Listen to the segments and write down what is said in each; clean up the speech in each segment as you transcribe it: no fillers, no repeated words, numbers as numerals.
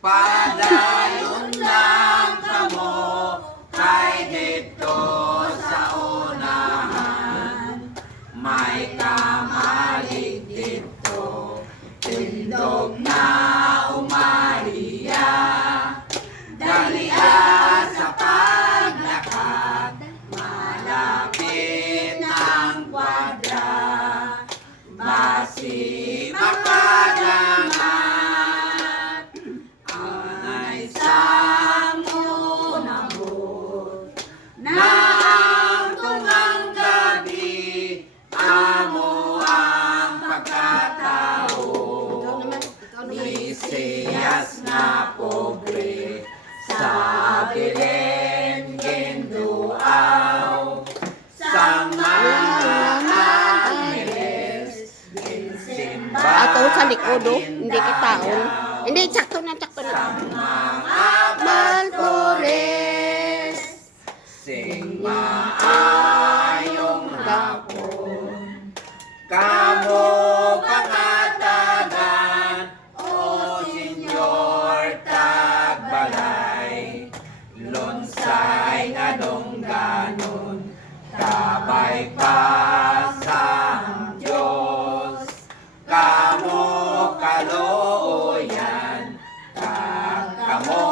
Padayon lang kamo kay dito sa unahan. May kamalig dito, tindog na umariya. Dalia sa paglakad, malapit ang kwadra. Basi makadangat, anay sang unabot, na ang tungang gabi, amo ang pagkatao. Misiyas na pobre, sa Belen ginduaw, sa mga Ato sa likodo, hindi kitaon. Hindi, sakto na. Malpores, sing maayong hapon, kamo pangatagan, o Senyor Tagbalay, lonsay nga dongganon, kabay pa sa Diyos, kamo kalooyan, kamo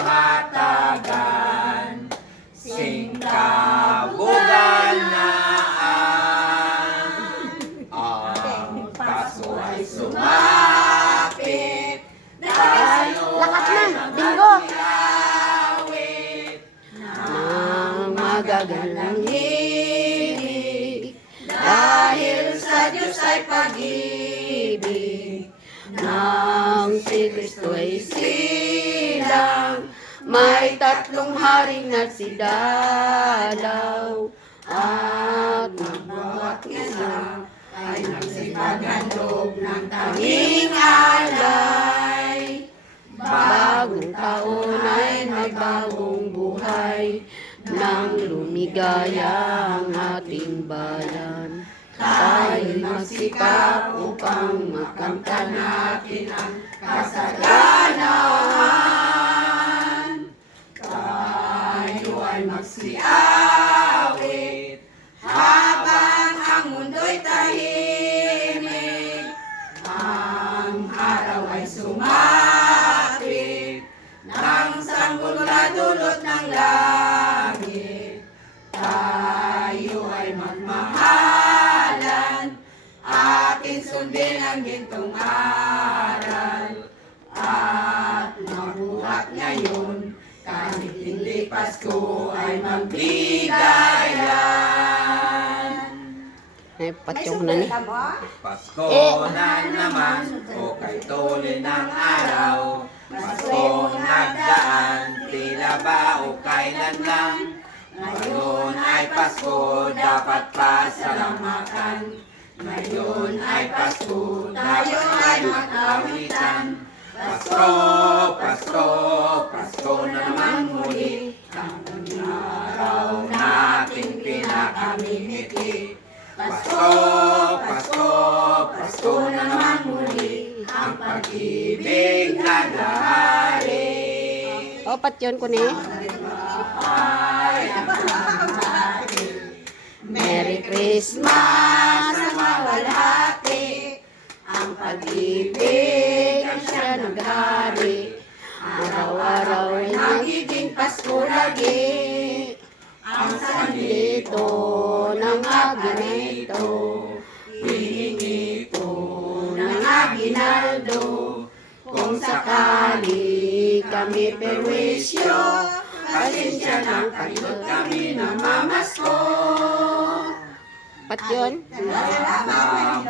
hatagan, sing kabuganaan, ang paso ay sumapit, tayo lakas ay na, bingo. magsiawit, Nang magagalang hilig, dahil sa Diyos ay pag-ibig, nang si Kristo ay silang, may tatlong haring nagsidalaw, at bawat isa ay nagsipaghandog ng tanging alay. bagong taon ay magbagong buhay, nang lumigaya ang ating bayan. Tayo'y magsikap upang makamtan natin ang kasaganahan. Tayo ay magsiawit habang ang mundo'y tahimik. Ang araw ay sumapit ng sanggol na dulot ng langit. Tayo ay magmahalan, atin sundin ang gintong aral, at mabuhat ngayon, kahit hindi Pasko ay magbigayan. ay patyong na ni. Pasko na naman, o kay tuli ng araw, Pasko nagdaan, tila ba o kailan lang. Ngayon ay Pasko, dapat pasalamatan. Ngayon ay Pasko, tayo ay mag-awitan. Pasko, Pasko, Pasko na naman muli, ang araw nating pinakamimiti. Pasko, Pasko, Pasko na naman muli, ang pag-ibig naghahari. O, patyon ko ni. Ay, Merry Christmas sa mawalhati, ang pag-ibig ang siya naghari. Araw-araw ay nagiging Pasko lagi. ang sandito ng aginito. Hihingi ko Ng aginaldo, kung sakali kami perwisyo, pasensya ng pagod kami namamasko. Patyon? Salamat.